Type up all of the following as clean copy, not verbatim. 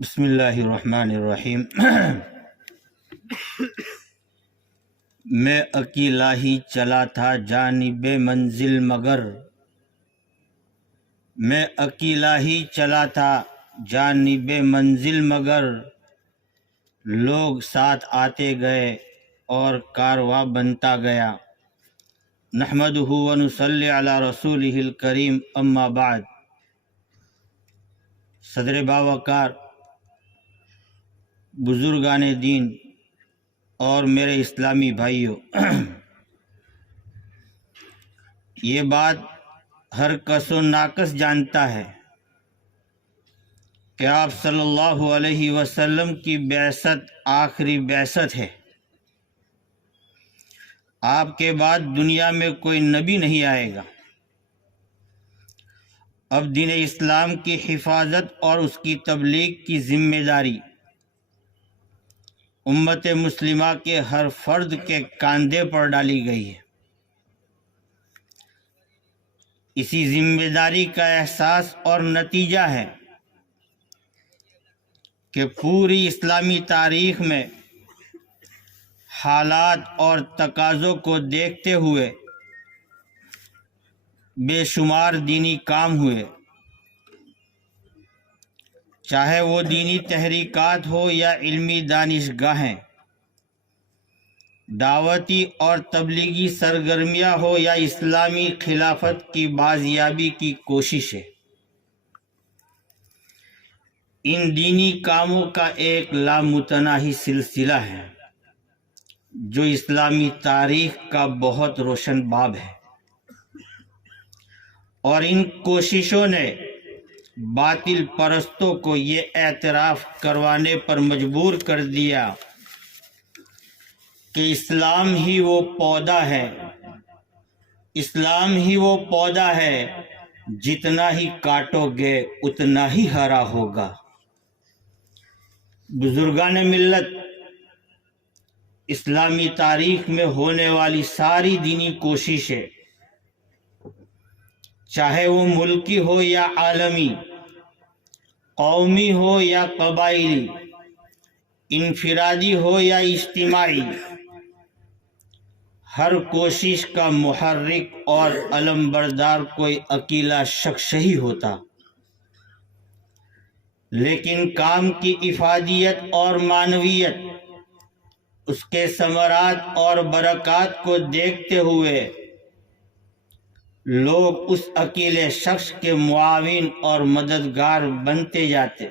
بسم اللہ الرحمن الرحیم میں اکیلا ہی چلا تھا جانب منزل مگر میں اکیلا ہی چلا تھا جانب منزل مگر لوگ ساتھ آتے گئے اور کارواں بنتا گیا۔ نحمدہ و نصلی علی رسولہ الکریم، اما بعد۔ صدر باوقار، بزرگان دین اور میرے اسلامی بھائیوں، یہ بات ہر کس و ناکس جانتا ہے کہ آپ صلی اللہ علیہ وسلم کی بعثت آخری بعثت ہے۔ آپ کے بعد دنیا میں کوئی نبی نہیں آئے گا۔ اب دین اسلام کی حفاظت اور اس کی تبلیغ کی ذمہ داری امت مسلمہ کے ہر فرد کے کاندھے پر ڈالی گئی ہے۔ اسی ذمہ داری کا احساس اور نتیجہ ہے کہ پوری اسلامی تاریخ میں حالات اور تقاضوں کو دیکھتے ہوئے بے شمار دینی کام ہوئے، چاہے وہ دینی تحریکات ہو یا علمی دانشگاہیں، دعوتی اور تبلیغی سرگرمیاں ہو یا اسلامی خلافت کی بازیابی کی کوششیں۔ ان دینی کاموں کا ایک لامتناہی سلسلہ ہے جو اسلامی تاریخ کا بہت روشن باب ہے، اور ان کوششوں نے باطل پرستوں کو یہ اعتراف کروانے پر مجبور کر دیا کہ اسلام ہی وہ پودا ہے جتنا ہی کاٹو گے اتنا ہی ہرا ہوگا۔ بزرگان ملت، اسلامی تاریخ میں ہونے والی ساری دینی کوششیں، چاہے وہ ملکی ہو یا عالمی، قومی ہو یا قبائلی، انفرادی ہو یا اجتماعی، ہر کوشش کا محرک اور علمبردار کوئی اکیلا شخص ہی ہوتا، لیکن کام کی افادیت اور معنویت، اس کے ثمرات اور برکات کو دیکھتے ہوئے لوگ اس اکیلے شخص کے معاون اور مددگار بنتے جاتے،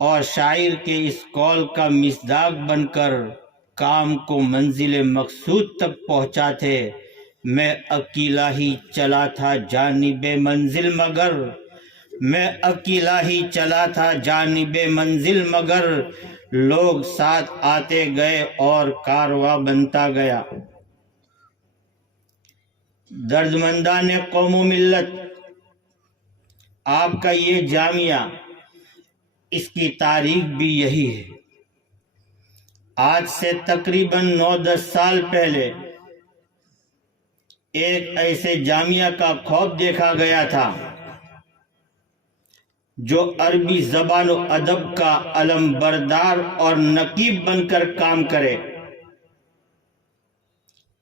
اور شاعر کے اس قول کا مصداق بن کر کام کو منزل مقصود تک پہنچاتے۔ میں اکیلا ہی چلا تھا جانب منزل مگر میں اکیلا ہی چلا تھا جانب منزل مگر لوگ ساتھ آتے گئے اور کارواں بنتا گیا۔ دردمندان قوم و ملت، آپ کا یہ جامعہ، اس کی تاریخ بھی یہی ہے۔ آج سے تقریباً 9-10 سال پہلے ایک ایسے جامعہ کا خواب دیکھا گیا تھا جو عربی زبان و ادب کا علم بردار اور نقیب بن کر کام کرے،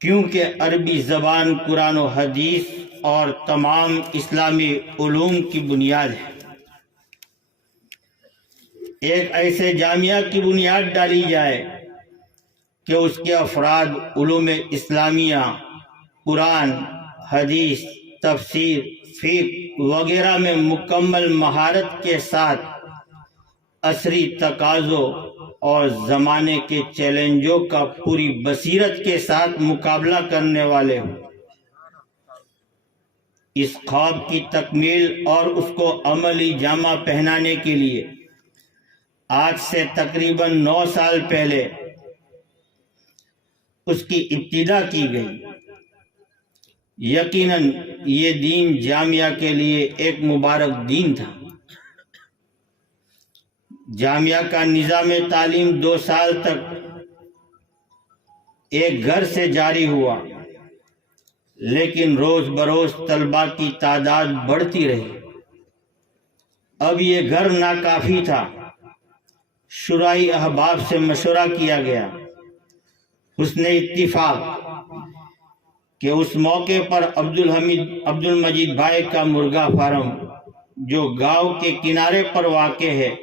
کیونکہ عربی زبان قرآن و حدیث اور تمام اسلامی علوم کی بنیاد ہے۔ ایک ایسے جامعہ کی بنیاد ڈالی جائے کہ اس کے افراد علوم اسلامیہ، قرآن، حدیث، تفسیر، فقہ وغیرہ میں مکمل مہارت کے ساتھ عصری تقاضوں اور زمانے کے چیلنجوں کا پوری بصیرت کے ساتھ مقابلہ کرنے والے ہوں۔ اس خواب کی تکمیل اور اس کو عملی جامہ پہنانے کے لیے آج سے تقریباً 9 سال پہلے اس کی ابتدا کی گئی۔ یقیناً یہ دین جامعہ کے لیے ایک مبارک دین تھا۔ جامعہ کا نظام تعلیم 2 سال تک ایک گھر سے جاری ہوا، لیکن روز بروز طلباء کی تعداد بڑھتی رہی۔ اب یہ گھر ناکافی تھا۔ شرائی احباب سے مشورہ کیا گیا۔ حسن اتفاق کہ اس موقع پر عبد المجید بھائی کا مرغا فارم جو گاؤں کے کنارے پر واقع ہے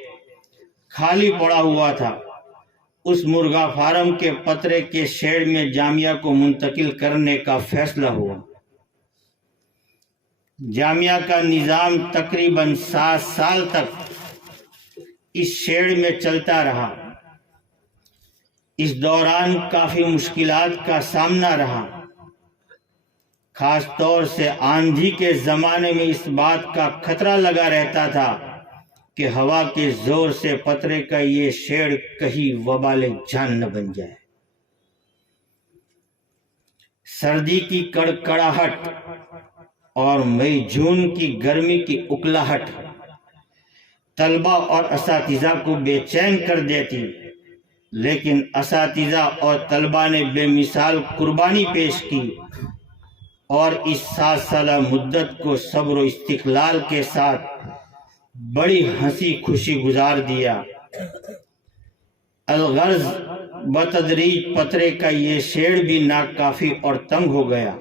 خالی پڑا ہوا تھا۔ اس مرغا فارم کے پترے کے شیڈ میں جامعہ کو منتقل کرنے کا فیصلہ ہوا۔ جامعہ کا نظام تقریباً 7 سال تک اس شیڈ میں چلتا رہا۔ اس دوران کافی مشکلات کا سامنا رہا۔ خاص طور سے آندھی کے زمانے میں اس بات کا خطرہ لگا رہتا تھا کہ ہوا کے زور سے پترے کا یہ شیڈ کہیں وبال جان نہ بن جائے۔ سردی کی کڑکڑاہٹ اور مئی جون کی گرمی کی اکلاہٹ طلبہ اور اساتذہ کو بے چین کر دیتی، لیکن اساتذہ اور طلبہ نے بے مثال قربانی پیش کی اور اس 7 سالہ مدت کو صبر و استقلال کے ساتھ بڑی ہنسی خوشی گزار دیا۔ الغرض بتدریج پترے کا یہ شیڈ بھی ناکافی اور تنگ ہو گیا۔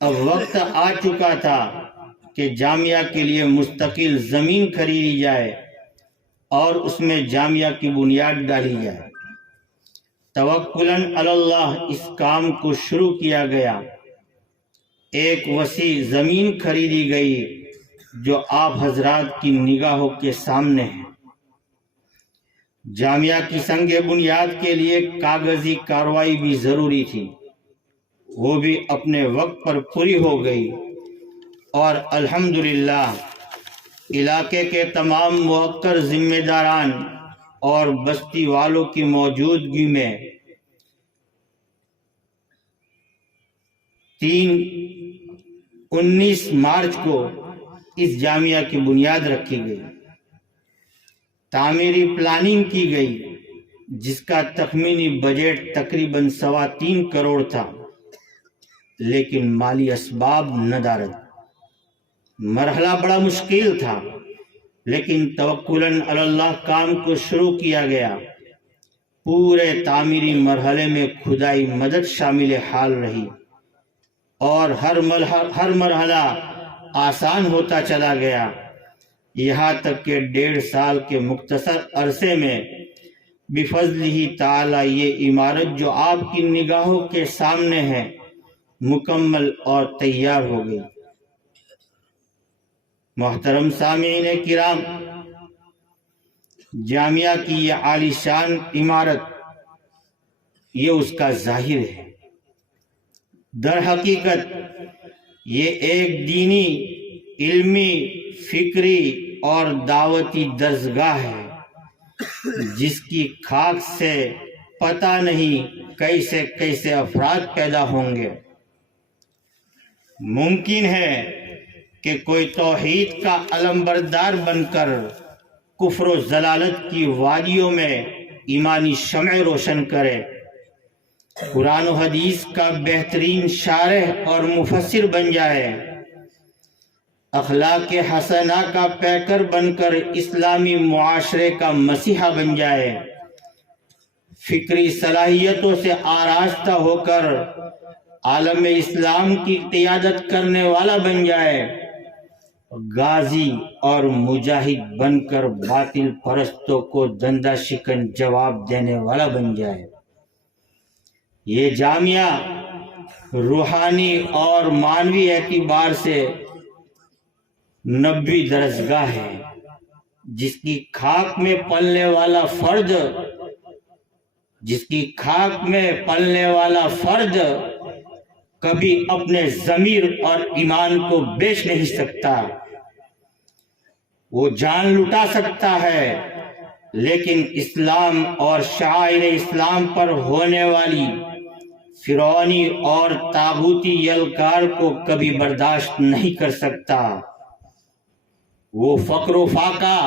اب وقت آ چکا تھا کہ جامعہ کے لیے مستقل زمین خریدی جائے اور اس میں جامعہ کی بنیاد ڈالی جائے۔ توکلاً علی اللہ اس کام کو شروع کیا گیا۔ ایک وسیع زمین خریدی گئی جو آپ حضرات کی نگاہوں کے سامنے ہے۔ جامعہ کی سنگ بنیاد کے لیے کاغذی کارروائی بھی ضروری تھی، وہ بھی اپنے وقت پر پوری ہو گئی اور الحمدللہ علاقے کے تمام موقر ذمہ داران اور بستی والوں کی موجودگی میں 19 مارچ کو اس جامعہ کی بنیاد رکھی گئی۔ تعمیری پلاننگ کی گئی جس کا تخمینی بجٹ تقریباً 3.25 کروڑ تھا، لیکن مالی اسباب ندارد۔ مرحلہ بڑا مشکل تھا، لیکن توکلاً علی اللہ کام کو شروع کیا گیا۔ پورے تعمیری مرحلے میں خدائی مدد شامل حال رہی اور ہر مرحلہ آسان ہوتا چلا گیا، یہاں تک کہ 1.5 سال کے مختصر عرصے میں بفضلہ تعالی یہ عمارت جو آپ کی نگاہوں کے سامنے ہے مکمل اور تیار ہو گئی۔ محترم سامعین کرام، جامعہ کی یہ عالی شان عمارت یہ اس کا ظاہر ہے۔ در حقیقت یہ ایک دینی، علمی، فکری اور دعوتی درسگاہ ہے جس کی خاک سے پتہ نہیں کیسے کیسے افراد پیدا ہوں گے۔ ممکن ہے کہ کوئی توحید کا علمبردار بن کر کفر و ضلالت کی وادیوں میں ایمانی شمع روشن کرے، قرآن و حدیث کا بہترین شارح اور مفسر بن جائے، اخلاق حسنہ کا پیکر بن کر اسلامی معاشرے کا مسیحا بن جائے، فکری صلاحیتوں سے آراستہ ہو کر عالم اسلام کی قیادت کرنے والا بن جائے، غازی اور مجاہد بن کر باطل پرستوں کو دندہ شکن جواب دینے والا بن جائے۔ یہ جامعہ روحانی اور معنوی اعتبار سے 90 درسگاہ ہے، جس کی خاک میں پلنے والا فرد کبھی اپنے ضمیر اور ایمان کو بیچ نہیں سکتا۔ وہ جان لٹا سکتا ہے، لیکن اسلام اور شعائر اسلام پر ہونے والی فرعونی اور طاغوتی یلغار کو کبھی برداشت نہیں کر سکتا۔ وہ فقر و فاقہ،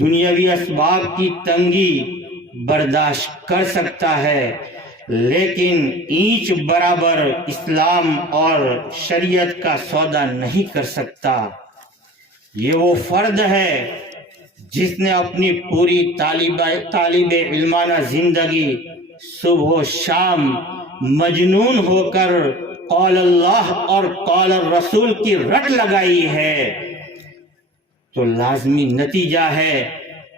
دنیاوی اسباب کی تنگی برداشت کر سکتا ہے، لیکن اینچ برابر اسلام اور شریعت کا سودا نہیں کر سکتا۔ یہ وہ فرد ہے جس نے اپنی پوری طالب علمانہ زندگی صبح و شام مجنون ہو کر قول اللہ اور قول الرسول کی رٹ لگائی ہے، تو لازمی نتیجہ ہے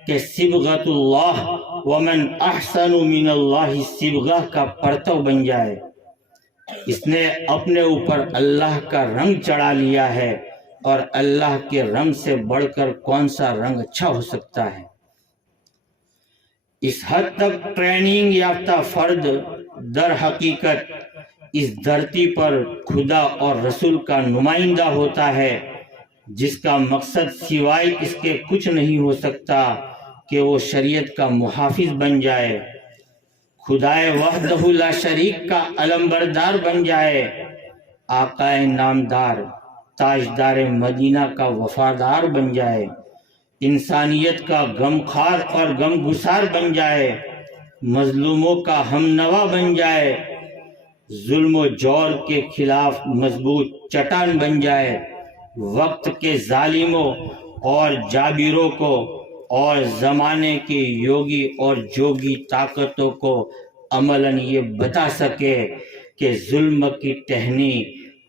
کہ صبغۃ اللہ ومن احسن من اللہ صبغہ کا پرتو بن جائے۔ اس نے اپنے اوپر اللہ کا رنگ چڑھا لیا ہے، اور اللہ کے رنگ سے بڑھ کر کون سا رنگ اچھا ہو سکتا ہے۔ اس حد تک ٹریننگ یافتہ فرد در حقیقت اس دھرتی پر خدا اور رسول کا نمائندہ ہوتا ہے، جس کا مقصد سوائے اس کے کچھ نہیں ہو سکتا کہ وہ شریعت کا محافظ بن جائے، خدائے وحدہ لا شریک کا علمبردار بن جائے، آقائے نامدار تاجدار مدینہ کا وفادار بن جائے، انسانیت کا غمخوار اور غم گسار بن جائے، مظلوموں کا ہم نوا بن جائے، ظلم و جور کے خلاف مضبوط چٹان بن جائے، وقت کے ظالموں اور جابروں کو اور زمانے کے یوگی اور جوگی طاقتوں کو عملاً یہ بتا سکے کہ ظلم کی ٹہنی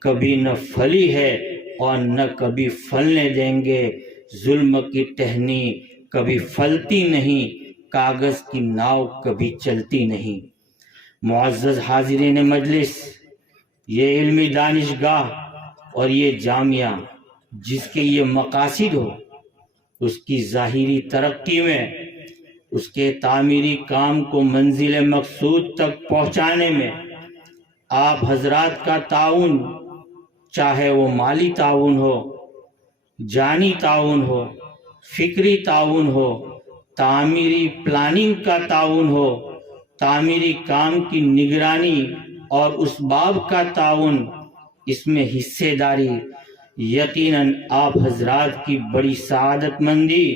کبھی نہ پھلی ہے اور نہ کبھی پھلنے دیں گے، ظلم کی ٹہنی کبھی پھلتی نہیں، کاغذ کی ناؤ کبھی چلتی نہیں۔ معزز حاضرین مجلس، یہ علمی دانشگاہ اور یہ جامعہ جس کے یہ مقاصد ہو، اس کی ظاہری ترقی میں، اس کے تعمیری کام کو منزل مقصود تک پہنچانے میں آپ حضرات کا تعاون، چاہے وہ مالی تعاون ہو، جانی تعاون ہو، فکری تعاون ہو، تعمیری پلاننگ کا تعاون ہو، تعمیری کام کی نگرانی اور اس باب کا تعاون، اس میں حصے داری یقیناً آپ حضرات کی بڑی سعادت مندی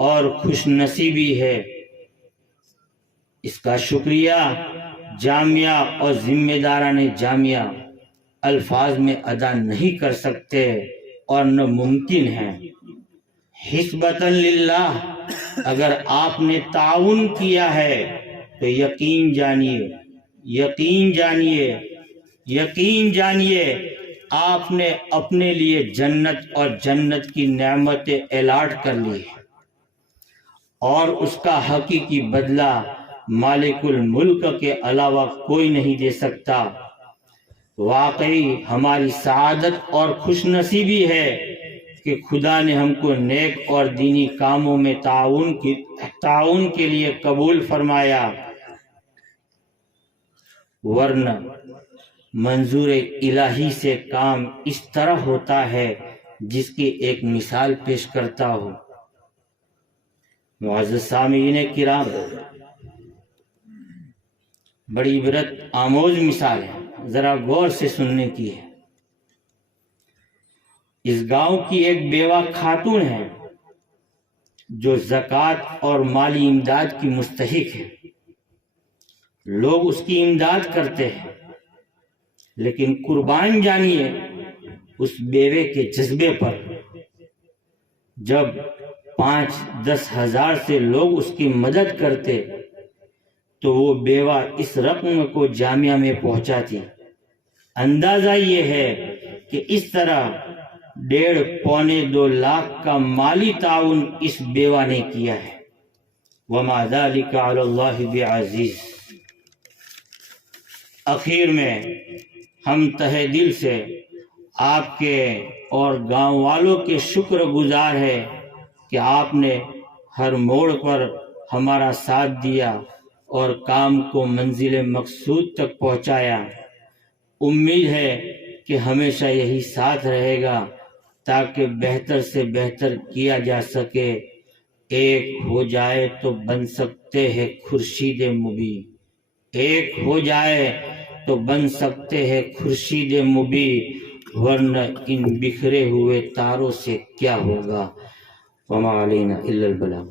اور خوش نصیبی ہے۔ اس کا شکریہ جامعہ اور ذمہ داران جامعہ الفاظ میں ادا نہیں کر سکتے اور نہ ممکن ہے۔ حسبتاً للہ، اگر آپ نے تعاون کیا ہے تو یقین جانیے آپ نے اپنے لیے جنت اور جنت کی نعمتیں الاٹ کر لی، اور اس کا حقیقی بدلہ مالک الملک کے علاوہ کوئی نہیں دے سکتا۔ واقعی ہماری سعادت اور خوش نصیبی ہے کہ خدا نے ہم کو نیک اور دینی کاموں میں تعاون کے لیے قبول فرمایا، ورنہ منظور الہی سے کام اس طرح ہوتا ہے جس کی ایک مثال پیش کرتا ہوں۔ معزز سامعین کرام، بڑی عبرت آموز مثال ہے، ذرا غور سے سننے کی ہے۔ اس گاؤں کی ایک بیوہ خاتون ہے جو زکوٰۃ اور مالی امداد کی مستحق ہے۔ لوگ اس کی امداد کرتے ہیں، لیکن قربان جانیے اس بیوے کے جذبے پر۔ جب 5-10 ہزار سے لوگ اس کی مدد کرتے تو وہ بیوہ اس رقم کو جامعہ میں پہنچاتی۔ اندازہ یہ ہے کہ اس طرح 1.5-2 لاکھ کا مالی تعاون اس بیوہ نے کیا ہے۔ وما ذلک علی اللہ بعزیز۔ اخیر میں ہم تہہ دل سے آپ کے اور گاؤں والوں کے شکر گزار ہیں کہ آپ نے ہر موڑ پر ہمارا ساتھ دیا اور کام کو منزل مقصود تک پہنچایا۔ امید ہے کہ ہمیشہ یہی ساتھ رہے گا تاکہ بہتر سے بہتر کیا جا سکے۔ ایک ہو جائے تو بن سکتے ہیں خورشید مبیں، ایک ہو جائے تو بن سکتے ہیں خورشید مبیں، ورنہ ان بکھرے ہوئے تاروں سے کیا ہوگا۔ وما علینا الا البلاغ۔